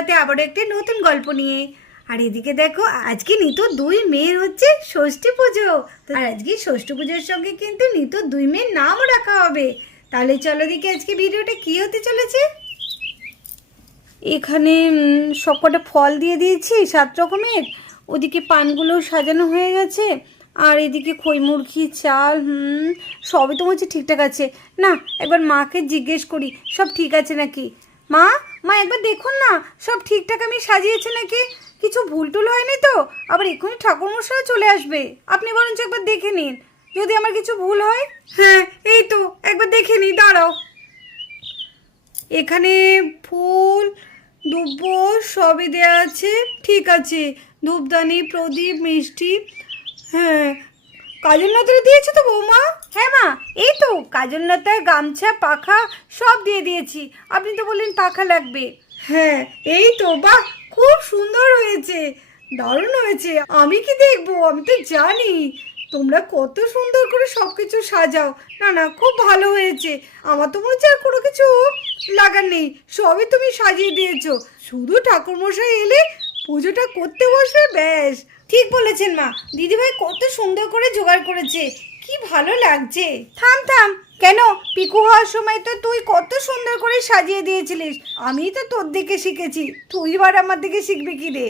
জগতে আবারও একটি নতুন গল্প নিয়ে। আর এদিকে দেখো, আজকে নিতু দুই মেয়ের হচ্ছে ষষ্ঠী পুজো। আর আজকে ষষ্ঠী পুজোর সঙ্গে কিন্তু নিতু দুই মেয়ের নামও রাখা হবে। তাহলে চলো দেখি আজকে ভিডিওটা কি হতে চলেছে। এখানে সবকটা ফল দিয়ে দিয়েছি 7 রকমের। ওদিকে পানগুলো সাজানো হয়ে গেছে। আর এদিকে খই মুরগি চাল সবই তো হচ্ছে ঠিকঠাক আছে। না, একবার মাকে জিজ্ঞেস করি সব ঠিক আছে নাকি। মা মা একবার দেখুন না, সব ঠিকঠাক আমি সাজিয়েছি নাকি, কিছু ভুল টুল হয়নি তো। আবার এক্ষুনি ঠাকুরমশাই চলে আসবে, আপনি বরঞ্চ একবার দেখে নিন যদি আমার কিছু ভুল হয়। হ্যাঁ এই তো, একবার দেখে নিই, দাঁড়াও। এখানে ফুল দুব্ব সবই দেওয়া আছে, ঠিক আছে। ধূপদানি প্রদীপ মিষ্টি, হ্যাঁ। কাজল লতার দিয়েছে তো বৌমা? হ্যাঁ মা, এই তো কাজল লতার গামছা পাখা সব দিয়ে দিয়েছি। আপনি তো বললেন পাখা লাগবে। হ্যাঁ এই তো, বাহ খুব সুন্দর হয়েছে, দারুণ হয়েছে। আমি কি দেখবো, আমি তো জানি তোমরা কত সুন্দর করে সব কিছু সাজাও। না না, খুব ভালো হয়েছে। আমার তো মনে হচ্ছে আর কোনো কিছু লাগার নেই, সবই তুমি সাজিয়ে দিয়েছো। শুধু ঠাকুরমশাই এলে পুজোটা করতে বসবে, ব্যাস। ঠিক বলেছেন মা, দিদিভাই কত সুন্দর করে জোগাড় করেছে, কি ভালো লাগছে। থাম থাম, কেন? পিকু হওয়ার সময় তো তুই কত সুন্দর করে সাজিয়ে দিয়েছিলিস, আমি তো তোর দিকে শিখেছি, তুই এবার আমার দিকে শিখবি কি রে?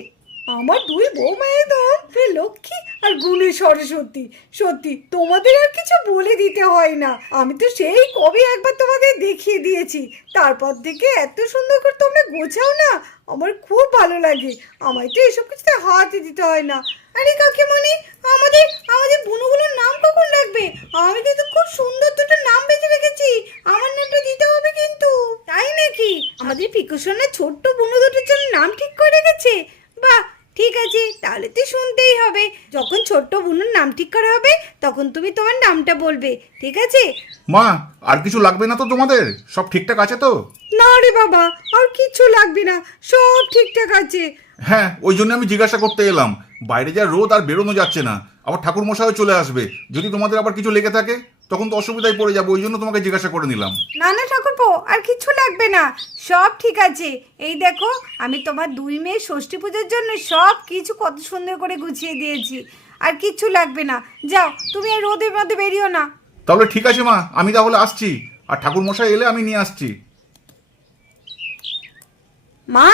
আমার দুই বৌমা একদম লক্ষ্মী আর গুণী সরস্বতী। সত্যি তোমাদের আর কিছু বলে দিতে হয় না, আমি তো সেই কবে একবার তোমাদের দেখিয়ে দিয়েছি। তারপর থেকে এত সুন্দর করে তোমরা গোছাও না, আমার খুব ভালো লাগে। আমায় তো এসব কিছুতে হাতই দিতে হয় না। আরে কাকিমণি, আমাদের আমাদের বুনুগুলোর নাম কখন রাখবে? আমি কিন্তু খুব সুন্দর দুটো নাম বেছে রেখেছি, আমার নামটা দিতে হবে কিন্তু। তাই নাকি? আমাদের পিকুসোনার ছোট্ট বুনু দুটোর জন্য নাম ঠিক করে রেখেছে? বাহ, ঠিক আছে, তাহলে তো শুনতেই হবে। যখন ছোট্ট বুনুর নাম ঠিক করা হবে তখন তুমি তোমার নামটা বলবে, ঠিক আছে? মা, আর কিছু লাগবে না তো তোমাদের? সব ঠিকঠাক আছে তো? না রে বাবা, আর কিছু লাগবে না, সব ঠিকঠাক আছে। হ্যাঁ, ওই জন্য আমি জিজ্ঞাসা করতে এলাম। বাইরে যা রোদ, আর বেরোনো যাচ্ছে না। আবার ঠাকুর মশাইও চলে আসবে, যদি তোমাদের আবার কিছু লেগে থাকে তখন তো অসুবিধায় পড়ে যাবো, ওই জন্য তোমাকে জিজ্ঞাসা করে নিলাম। না না ঠাকুরপো, আর কিছু লাগবে না, সব ঠিক আছে। এই দেখো, আমি তোমার দুই মেয়ে ষষ্ঠী পুজোর জন্য সব কিছু কত সুন্দর করে গুছিয়ে দিয়েছি, আর কিচ্ছু লাগবে না। যাও, তুমি আর রোদের মধ্যে বেরিও না। তাহলে ঠিক আছে মা, আমি তাহলে আসছি, আর ঠাকুর মশাই এলে আমি নিয়ে আসছি। মা,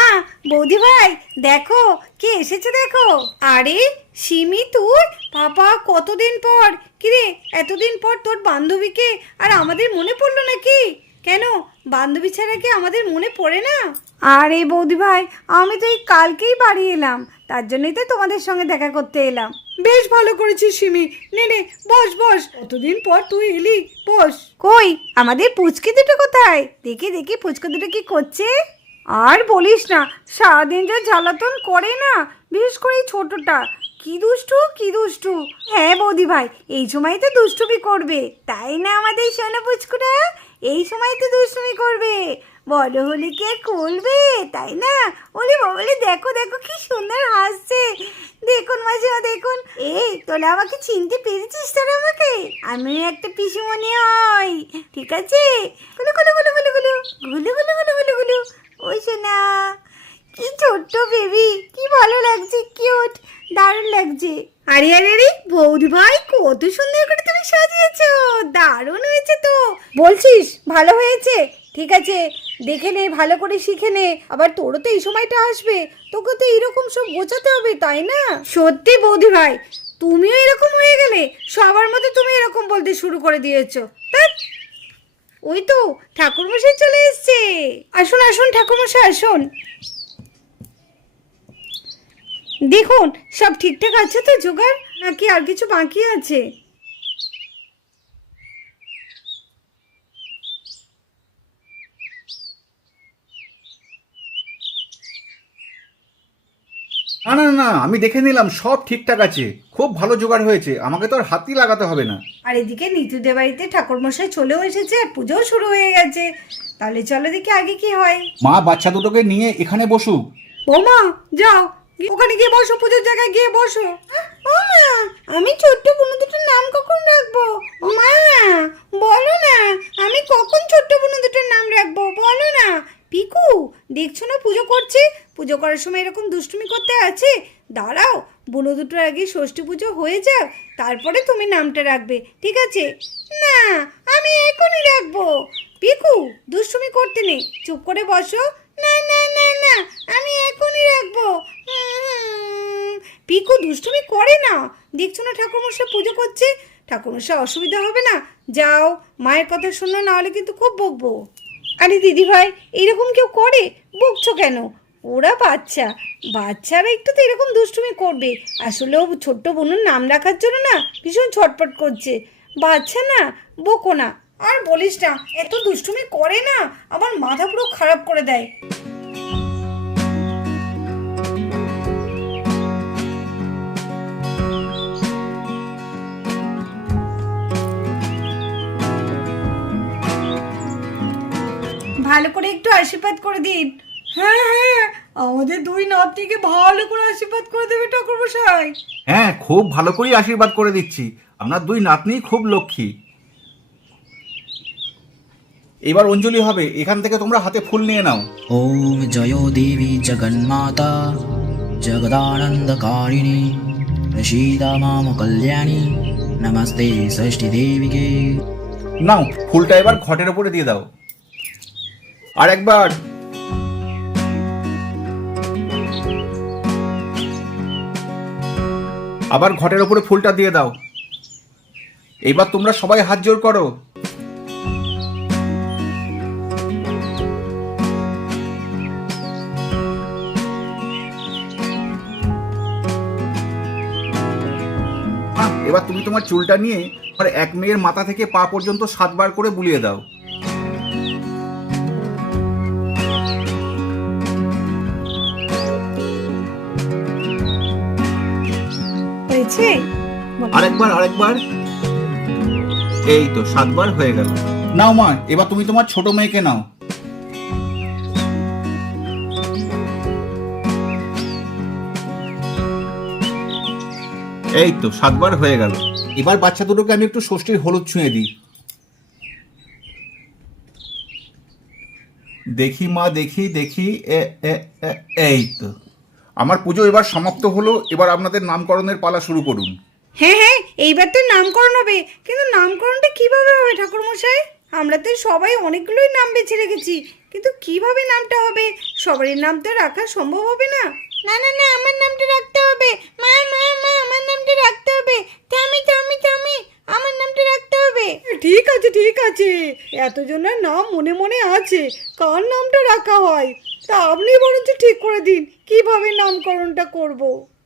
বৌদি ভাই দেখো কে এসেছে দেখো। আরে সিমি, তুই? বাবা, কতদিন পর। কিরে, এতদিন পর তোর বান্ধবীকে আর আমাদের মনে পড়লো নাকি? কেন, বান্ধবী ছাড়া কি আমাদের মনে পড়ে না? আরে বৌদি ভাই, আমি তো এই কালকেই বাড়ি এলাম, তার জন্যই তো তোমাদের সঙ্গে দেখা করতে এলাম। বেশ ভালো করেছিস সিমি, নে নে বস বস, কতদিন পর তুই এলি, বস। কই আমাদের পুচকে দুটো কোথায়? দেখি দেখি পুচকে দুটো কি করছে। আর বলিস না, সারাদিন যা জ্বালাতন করে না, বিশেষ করে এই ছোটটা, কি দুষ্টু কি দুষ্টু। হ্যাঁ বৌদি ভাই, এই সময় তো দুষ্টুমি করবে, তাই না আমাদের সোনা পুচকুটা? এই সময় তো দুষ্টুমি করবে, বড় হলে কি আর করবে, তাই না? বলি বলি, দেখো দেখো কি সুন্দর হাসছে, দেখুন মাসিমা দেখুন। এই তোরা আমাকে চিনতে পেরেছিস? তোরা আমাকে, আমিও একটা পিসিমণি হই, ঠিক আছে? গুলু গুলু গুলু গুলু গুলু গুলু গুলু গুলু গুলু গুলু। ওই শোনা, কি ছোট্ট বেবি, কি ভালো লাগছে, কিউট, দারুণ লাগছে। আরে আরে আরে বৌদি ভাই, কত সুন্দর করে তুমি সাজিয়েছো, দারুণ হয়েছে তো। বলছিস ভালো হয়েছে? ঠিক আছে, দেখে নে, ভালো করে শিখে নে, আবার তোরও তো এই সময়টা আসবে, তোকে তো এইরকম সব গোছাতে হবে, তাই না? সত্যি বৌদি ভাই, তুমিও এরকম হয়ে গেলে, সবার মধ্যে তুমি এরকম বলতে শুরু করে দিয়েছো। ওই তো ঠাকুরমশাই চলে এসছে, আসুন আসুন ঠাকুরমশাই আসুন। দেখুন সব ঠিকঠাক আছে তো জোগাড়, নাকি আর কিছু বাকি আছে? না না না, আমি দেখে নিলাম, সব ঠিকঠাক আছে, খুব ভালো জোগাড় হয়েছে, আমাকে তো আর হাতই লাগাতে হবে না। আর এদিকে নিতুদের বাড়িতে ঠাকুরমশাই চলেও এসেছে, আর পুজোও শুরু হয়ে গেছে। তাহলে চলো দেখি আগে কি হয়। মা, বাচ্চা দুটোকে নিয়ে এখানে বসুক। বৌমা যাও, ওখানে গিয়ে বসো, পুজোর জায়গায় গিয়ে বসো। ও মা, আমি ছোট্ট বোন দুটোর নাম কখন রাখবো? মা বলো না, আমি কখন ছোট্ট বোন দুটোর নাম রাখবো, বলো না। পিকু দেখছো না পুজো করছে, পুজো করার সময় এরকম দুষ্টুমি করতে আছে? দাঁড়াও, বুনো দুটোর আগে ষষ্ঠী পুজো হয়ে যাক, তারপরে তুমি নামটা রাখবে, ঠিক আছে? না, আমি এখনই রাখবো। পিকু, দুষ্টুমি করতে নেই, চুপ করে বসো। না না না না, আমি এখনই রাখবো। পিকু দুষ্টুমি করে না, দেখছো না ঠাকুরমশাই পুজো করছে? ঠাকুরমশাই অসুবিধা হবে না, যাও মায়ের কথা শোনো, নাহলে কিন্তু খুব বকবো। আরে দিদিভাই, এইরকম কেউ করে? বকছো কেন? ওরা বাচ্চা, বাচ্চারা একটু তো এরকম দুষ্টুমি করবে। আসলে ও ছোট্ট বোনের নাম রাখার জন্য না ভীষণ ছটপট করছে। বাচ্চা না, বকো না। আর বলিস না, এত দুষ্টুমি করে না, আমার মাথা পুরো খারাপ করে দেয়। ভালো করে একটু আশীর্বাদ করে দিন। হ্যাঁ হ্যাঁ, আমাদের দুই নাতনিকে ভালো করে আশীর্বাদ করে দেবে ঠাকুরমশাই। হ্যাঁ, খুব ভালো করেই আশীর্বাদ করে দিচ্ছি। আপনার দুই নাতনি খুব লক্ষ্মী। এবার অঞ্জলি হবে, এখান থেকে তোমরা হাতে ফুল নিয়ে নাও। ओम जयो देवी जगन्माता जगदानंदकारिणी प्रसीदा माम कल्याणी नमस्ते षष्ठी देवी के। নাও, ফুলটা এবার ঘটের উপরে দিয়ে দাও। আর একবার। আবার ঘটের উপরে ফুলটা দিয়ে দাও। এবার তোমরা সবাই হাত জোড় করো। এবার তুমি তোমার চুলটা নিয়ে আর এক মেয়ের মাথা থেকে পা পর্যন্ত 7 বার করে বুলিয়ে দাও। হয়েছে? আরেকবার। এই তো 7 বার হয়ে গেল। নাও মা, এবার তুমি তোমার ছোট মেয়েকে নাও। এই তো 7 বার হয়ে গেল। এবার বাচ্চা দুটোকে আমি একটু ষষ্ঠীর হলুদ ছুঁয়ে দিই। দেখি মা, দেখি। এই তো আমার পুজো এবার সমাপ্ত হলো। এবার আপনাদের নামকরণের পালা শুরু করুন। হ্যাঁ হ্যাঁ, এইবার তো নামকরণ হবে, কিন্তু নামকরণটা কিভাবে হবে ঠাকুরমশাই? আমরা তো সবাই অনেকগুলোই নাম বেছে রেখেছি, কিন্তু কিভাবে নামটা হবে? সবারই নামটা রাখা সম্ভব হবে না। না না না, আমার নামটা রাখতে হবে। মা মা মা, আমার নামটা রাখতে হবে। থামি আমার নামটা রাখতে হবে। ঠিক আছে, এতজনের নাম মনে মনে আছে, কার নামটা রাখা হয় তা আপনি বরঞ্চ ঠিক করে দিন কিভাবে নামকরণটা করব।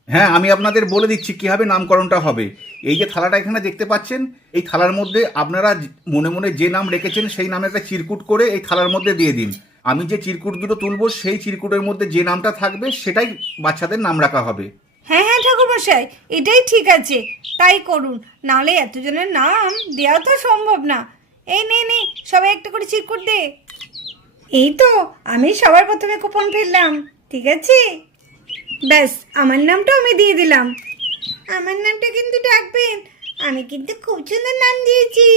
হ্যাঁ, আমি আপনাদের বলে দিচ্ছি কিভাবে নামকরণটা হবে। এই যে থালাটা এখানে দেখতে পাচ্ছেন, এই থালার মধ্যে আপনারা মনে মনে যে নাম রেখেছেন সেই নামে একটা চিরকুট করে এই থালার মধ্যে দিয়ে দিন। আমি যে চিরকুট দুটো তুলবো সেই চিরকুটের মধ্যে যে নামটা থাকবে সেটাই বাচ্চাদের নাম রাখা হবে। হ্যাঁ হ্যাঁ ঠাকুরমশাই, এটাই ঠিক আছে, তাই করুন। নাহলে এতজনের নাম দেওয়া তো সম্ভব না। এই নে, সবাই একটা করে চিরকুট দে। এই তো, আমি সবার প্রথমে কুপন ফেললাম, ঠিক আছে? ব্যাস, আমার নামটাও আমি দিয়ে দিলাম। আমার নামটা কিন্তু ডাকবেন, আমি কিন্তু খুব সুন্দর নাম দিয়েছি।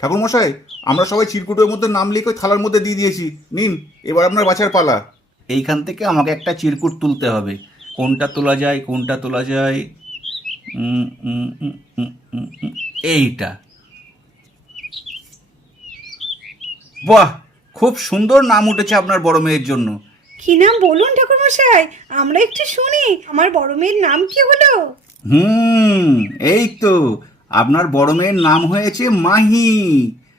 ঠাকুরমশাই, আমরা সবাই চিরকুটের মধ্যে নাম লিখে ওই থালার মধ্যে দিয়ে দিয়েছি। নিন, এবার আপনার বাঁচার পালা। এইখান থেকে আমাকে একটা চিরকুট তুলতে হবে। কোনটা তোলা যায়? এইটা। বাহ, খুব সুন্দর নাম উঠেছে আপনার বড় মেয়ের জন্য। কি নাম বলুন ঠাকুরমশাই, আমরা একটু শুনি। আমার বড় মেয়ের নাম কি হলো? এই তো আপনার বড় মেয়ের নাম হয়েছে মাহি।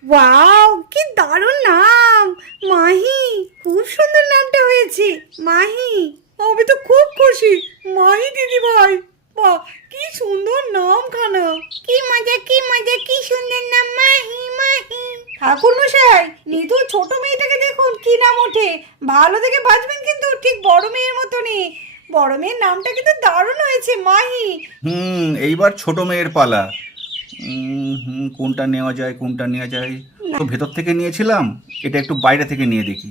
ওয়াও, কি দারুণ নাম! মাহি, খুব সুন্দর নামটা হয়েছে, মাহি। আমি তো খুব খুশি, মাহি দিদি ভাই। বাহ, কি সুন্দর নাম খানা! কি মজা, কি সুন্দর নাম, মাহি। ঠাকুর মশাই, নিতু ছোট মেয়েটাকে দেখুন কি নাম ওঠে। ভালো দেখে বাজবেন কিন্তু, ঠিক বড় মেয়ের মতনই। বড় মেয়ের নামটা কিন্তু দারুণ হয়েছে, মাহি। এইবার ছোট মেয়ের পালা। কোনটা নেওয়া যায়? তো ভেতর থেকে নিয়েছিলাম, এটা একটু বাইরে থেকে নিয়ে দেখি।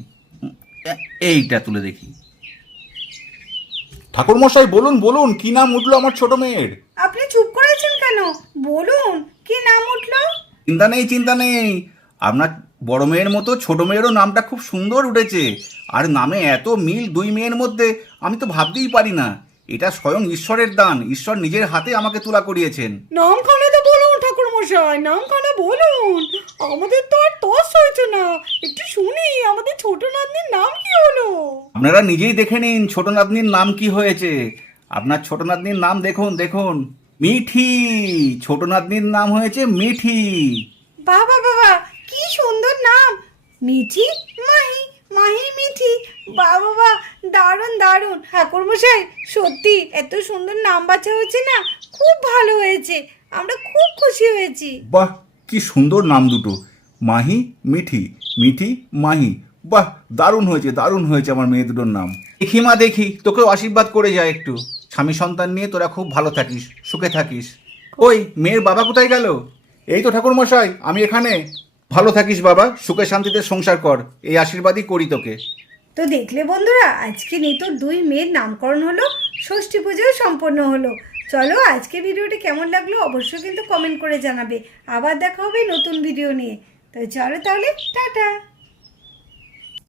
এইটা তুলে দেখি। ঠাকুরমশাই, বলুন কি নাম উঠলো আমার ছোট মেয়ের? আপনি চুপ করেছেন কেন? বলুন কি নাম উঠলো? চিন্তা নেই। আপনার বড় মেয়ের মতো ছোট মেয়েরও নামটা খুব সুন্দর উঠেছে। আর নামে এত মিল দুই মেয়ের মধ্যে, আমি তো ভাবতেই পারি না। এটা স্বয়ং ঈশ্বরের দান, ঈশ্বর নিজের হাতে আমাকে তুলা করিয়েছেন। নামখানা তো বলুন ঠাকুর মশাই, নামখানা বলুন। আমাদের তো আর তস হয়েছে না, একটু শুনি আমাদের ছোট নাতনির নাম কি হলো। আপনারা নিজেই দেখে নিন ছোট নাতনির নাম কি হয়েছে। আপনার ছোট নাতনির নাম দেখুন, দেখুন, মিঠি। ছোট নাতনির নাম হয়েছে মিঠি। বাবা বাবা, কি সুন্দর নাম, মিঠি মাহি, মাহি মিঠি। বাবা বাবা, দারুণ দারুণ। ঠাকুর মশাই সত্যি এত সুন্দর নাম বাছা হয়েছে না, খুব ভালো হয়েছে, আমরা খুব খুশি হয়েছি। বাহ, কি সুন্দর নাম দুটো, মাহি মিঠি, মিঠি মাহি। বাহ, দারুণ হয়েছে, দারুণ হয়েছে আমার মেয়ে দুটোর নাম। দেখি মা, দেখি, তোকেও আশীর্বাদ করে যায় একটু। স্বামী সন্তান নিয়ে তোরা খুব ভালো থাকিস, সুখে থাকিস। ওই মেয়ের বাবা কোথায় গেল? এই তো ঠাকুর মশাই, আমি এখানে। ভালো থাকিস বাবা, সুখে শান্তিতে সংসার কর, এই আশীর্বাদই করি তোকে। তো দেখলে বন্ধুরা, আজকে নিতুর দুই মেয়ের নামকরণ হলো, ষষ্ঠী পুজোও সম্পন্ন হলো। চলো, আজকে ভিডিওটি কেমন লাগলো অবশ্যই কিন্তু কমেন্ট করে জানাবে। আবার দেখা হবে নতুন ভিডিও নিয়ে। তো চলো তাহলে, টাটা।